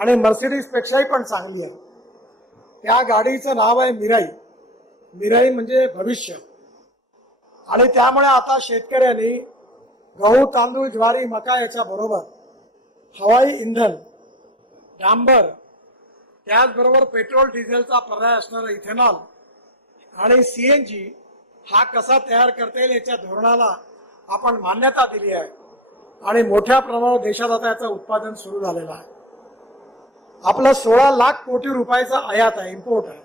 आणि मर्सिडीज पेक्षाही पण चांगली आहे. त्या गाडीचं नाव आहे मिराई. मिराई म्हणजे भविष्य. आणि त्यामुळे आता शेतकऱ्यांनी गहू, तांदूळ, ज्वारी, मका याच्या बरोबर हवाई इंधन, डांबर, त्याचबरोबर पेट्रोल डिझेलचा पर्याय असणारा इथेनॉल आणि सीएनजी हा कसा तयार करता येईल याच्या धोरणाला आपण मान्यता दिली आहे. आणि मोठ्या प्रमाणावर देशात आता याचं उत्पादन सुरू झालेलं आहे. आपलं 16 लाख कोटी रुपयाचा आयात आहे, इम्पोर्ट आहे.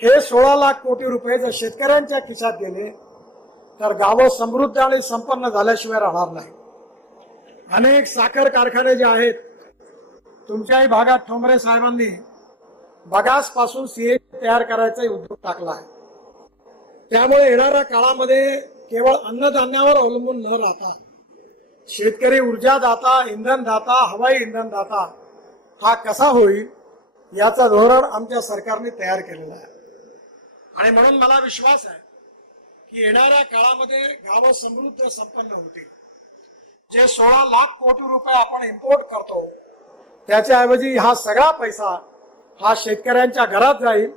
हे 16 लाख कोटी रुपये जर शेतकऱ्यांच्या खिशात गेले तर गावं समृद्ध आणि संपन्न झाल्याशिवाय राहणार नाही. अनेक साखर कारखाने जे आहेत, तुमच्याही भागात ठोंबरे साहेबांनी बगास पासून सीएनजी तयार करायचा उद्योग टाकला आहे. त्यामुळे येणाऱ्या काळामध्ये केवळ अन्नधान्यावर अवलंबून न राहता शेतकरी ऊर्जादाता, इंधनदाता, हवाई इंधनदाता हा कसा होईल याचं धोरण आमच्या सरकारने तयार केलेलं आहे. आणि म्हणून मला विश्वास आहे की येणाऱ्या काळामध्ये गावं समृद्ध संपन्न होतील. जे 16 लाख कोटी रुपये आपण इम्पोर्ट करतो त्याच्याऐवजी हा सगळा पैसा हा शेतकऱ्यांच्या घरात जाईल.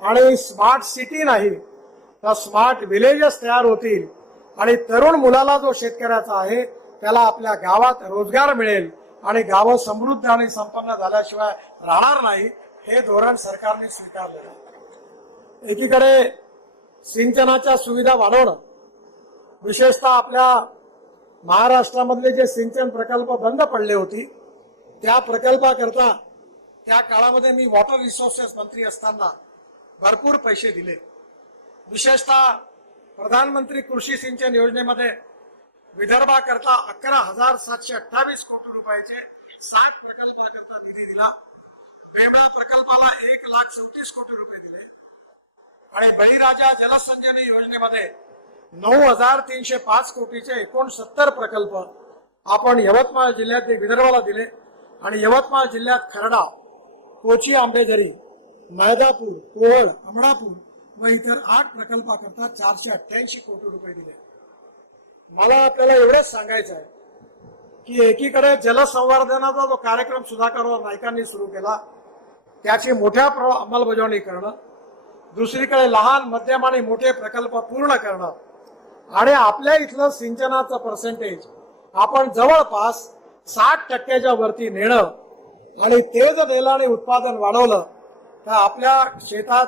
आणि स्मार्ट सिटी नाही तर स्मार्ट विलेजेस तयार होतील. आणि तरुण मुलाला जो शेतकऱ्याचा आहे त्याला आपल्या गावात रोजगार मिळेल आणि गावं समृद्ध आणि संपन्न झाल्याशिवाय राहणार नाही. हे धोरण सरकारने स्वीकारलेलं आहे. एकीकडे सिंचनाच्या सुविधा वाढवणं, विशेषतः आपल्या महाराष्ट्रामधले जे सिंचन प्रकल्प बंद पडले होते त्या प्रकल्पाकरता त्या काळामध्ये मी वॉटर रिसोर्सेस मंत्री असताना भरपूर पैसे दिले. विशेषतः प्रधानमंत्री कृषी सिंचन योजनेमध्ये विदर्भाकरता 11,728 कोटी रुपयाचे 60 प्रकल्पाकरता निधी दिला. बेमळा प्रकल्पाला 1,34 कोटी रुपये दिले. आणि बळीराजा जलसंजीवनी योजनेमध्ये 9,305 कोटीचे 69 प्रकल्प आपण यवतमाळ जिल्ह्यात विदर्भाला दिले. आणि यवतमाळ जिल्ह्यात खर्डा, कोची, आंबेझरी, मैदापूर, कोहळ, अमळापूर व इतर 8 प्रकल्पाकरता 488 कोटी रुपये दिले. मला आपल्याला एवढंच सांगायचं आहे की एकीकडे जलसंवर्धनाचा जो कार्यक्रम सुधाकर नाईकांनी सुरू केला त्याची मोठ्या अंमलबजावणी करणं, दुसरीकडे लहान, मध्यम आणि मोठे प्रकल्प पूर्ण करणं आणि आपल्या इथलं सिंचनाचं पर्सेंटेज आपण जवळपास 60% वरती नेणं आणि ते जर नेलं आणि उत्पादन वाढवलं तर आपल्या शेतात,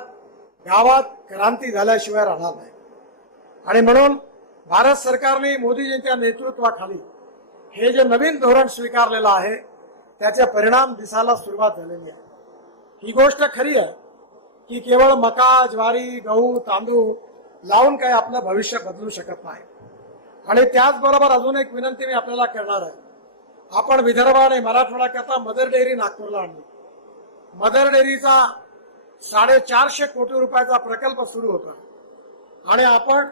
गावात क्रांती झाल्याशिवाय राहणार नाही. आणि म्हणून भारत सरकारने मोदीजींच्या नेतृत्वाखाली हे जे नवीन धोरण स्वीकारलेलं आहे त्याचे परिणाम दिसायला सुरुवात झालेली आहे. ही गोष्ट खरी आहे की केवळ मका, ज्वारी, गहू, तांदूळ लावून काही आपलं भविष्य बदलू शकत नाही. आणि त्याचबरोबर अजून एक विनंती मी आपल्याला करणार आहे. आपण विदर्भ आणि मराठवाड्याकरता मदर डेअरी नागपूरला आणली. मदर डेअरीचा 450 कोटी रुपयाचा प्रकल्प सुरू होता आणि आपण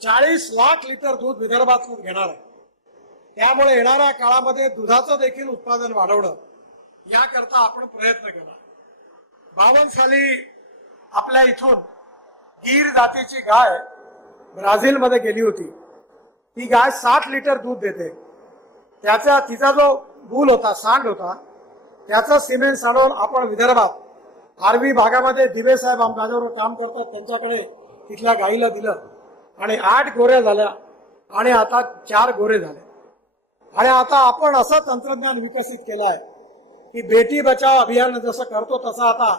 40 लाख लिटर दूध विदर्भातून घेणार आहे. त्यामुळे येणाऱ्या काळामध्ये दुधाचं देखील उत्पादन वाढवणं याकरता आपण प्रयत्न करणार. 52 साली आपल्या इथून गीर जातीची गाय ब्राझीलमध्ये गेली होती. ती गाय 60 लिटर दूध देते. तिचा जो बूल होता, सांड होता, त्याचं सिमेंट साडून आपण विदर्भात आर्वी भागामध्ये दिवे साहेब माझ्यावर काम करतात त्यांच्याकडे तिथल्या गाईला दिलं आणि 8 गोऱ्या झाल्या आणि आता 4 गोरे झाले. आणि आता आपण असं तंत्रज्ञान विकसित केलं आहे की बेटी बचाव अभियान जसं करतो तसं आता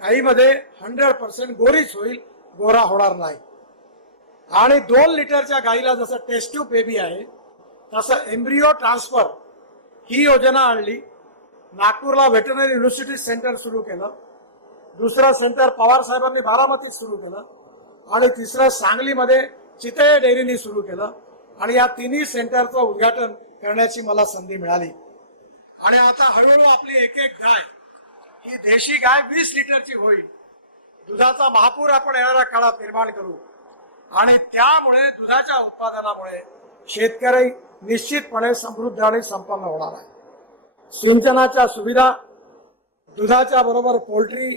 गाईमध्ये 100% गोरीच होईल, गोरा होणार नाही. आणि 2 लिटरच्या गाईला जसं टेस्ट ट्यूब बेबी आहे तसं एम्ब्रिओ ट्रान्सफर ही योजना आणली. नागपूरला व्हेटरनरी युनिव्हर्सिटी सेंटर सुरू केलं. दुसरं सेंटर पवार साहेबांनी बारामतीत सुरू केलं आणि तिसरं सांगलीमध्ये चितळे डेअरीनी सुरू केलं. आणि या तिन्ही सेंटरचं उद्घाटन करण्याची मला संधी मिळाली. आणि आता हळूहळू आपली एक एक गाय ही देशी गाय 20 लिटरची होईल. दुधाचा महापूर आपण येणाऱ्या काळात निर्माण करू आणि त्यामुळे दुधाच्या उत्पादनामुळे शेतकरी निश्चितपणे समृद्ध आणि संपन्न होणार आहे. सिंचनाच्या सुविधा, दुधाच्या बरोबर पोल्ट्री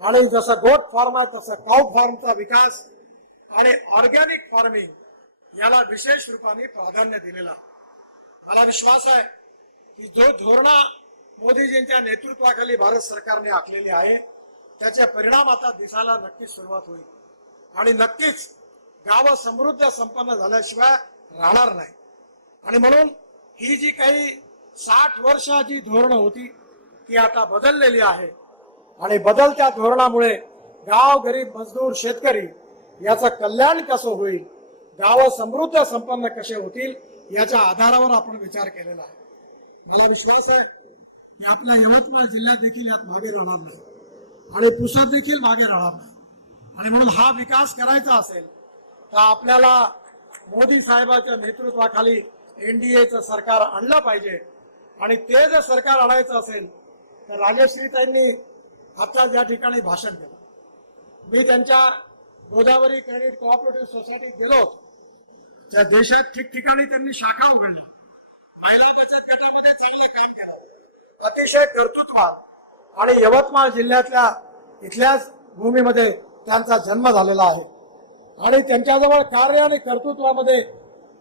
आणि जसं गोट फार्म आहे तसं काऊ फार्मचा विकास आणि ऑर्गॅनिक फार्मिंग याला विशेष रूपाने प्राधान्य दिलेला. मला विश्वास आहे की जो धोरण मोदीजींच्या नेतृत्वाखाली भारत सरकारने आखलेली आहे त्याचे परिणाम आता दिसायला नक्कीच सुरुवात होईल आणि नक्कीच गावं समृद्ध संपन्न झाल्याशिवाय राहणार नाही. आणि म्हणून ही जी काही 60 वर्षाची धोरणं होती ती आता बदललेली आहे आणि बदलत्या धोरणामुळे गाव, गरीब, मजदूर, शेतकरी याचं कल्याण कसं होईल, गावं समृद्ध संपन्न कसे होतील याच्या आधारावर आपण विचार केलेला आहे. मला विश्वास आहे की आपल्या यवतमाळ जिल्ह्यात देखील यात मागे राहणार नाही आणि पुसद देखील मागे राहणार नाही. आणि म्हणून हा विकास करायचा असेल तर आपल्याला मोदी साहेबांच्या नेतृत्वाखाली एनडीएचं सरकार आणलं पाहिजे. आणि ते जर सरकार आणायचं असेल तर राजश्रीताईंनी आता ज्या ठिकाणी भाषण केलं, मी त्यांच्या गोदावरी क्रेडिट कोऑपरेटिव्ह सोसायटीत गेलो होतो. त्या देशात ठिकठिकाणी त्यांनी शाखा उघडल्या, महिला बचत गटामध्ये चांगलं काम केलं, अतिशय कर्तृत्वात आणि यवतमाळ जिल्ह्यातल्या इथल्याच भूमीमध्ये त्यांचा जन्म झालेला आहे आणि त्यांच्याजवळ कार्य आणि कर्तृत्वामध्ये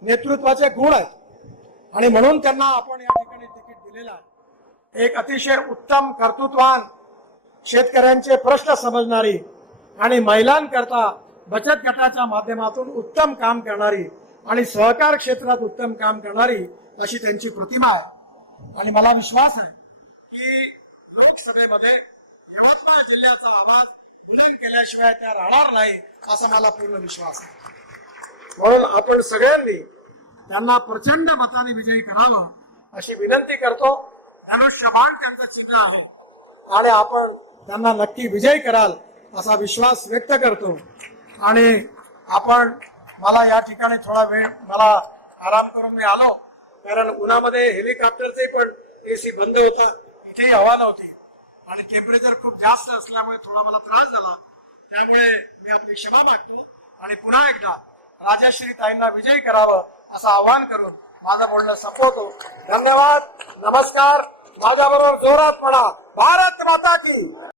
नेतृत्वाचे गुण आहेत आणि म्हणून त्यांना आपण या ठिकाणी तिकीट दिलेलं आहे. एक अतिशय उत्तम कर्तृत्वान, शेतकऱ्यांचे प्रश्न समजणारी आणि महिलांकरता बचत गटाच्या माध्यमातून उत्तम काम करणारी आणि सहकार क्षेत्रात उत्तम काम करणारी अशी त्यांची प्रतिमा आहे. आणि मला विश्वास आहे की लोकसभेमध्ये यवतमाळ जिल्ह्याचा आवाज बुलंद केल्याशिवाय त्या राहणार नाही असा मला पूर्ण विश्वास आहे. म्हणून आपण सगळ्यांनी त्यांना प्रचंड मताने विजयी करावं अशी विनंती करतो. धनुष्यबाण त्यांचं चिन्ह आहे आणि आपण त्यांना नक्की विजयी कराल असा विश्वास व्यक्त करतो. आणि आपण मला या ठिकाणी थोडा वेळ मला आराम करून मी आलो, कारण उन्हामध्ये हेलिकॉप्टरचे पण एसी बंद होता, इथेही हवा नव्हती आणि टेम्परेचर खूप जास्त असल्यामुळे थोडा मला त्रास झाला. त्यामुळे मी आपली क्षमा मागतो आणि पुन्हा एकदा राजश्रीताईंना विजयी करावं असं आवाहन करून माझं बोलणं संपवतो. धन्यवाद, नमस्कार. माझ्याबरोबर जोरात म्हणा, भारत माता की.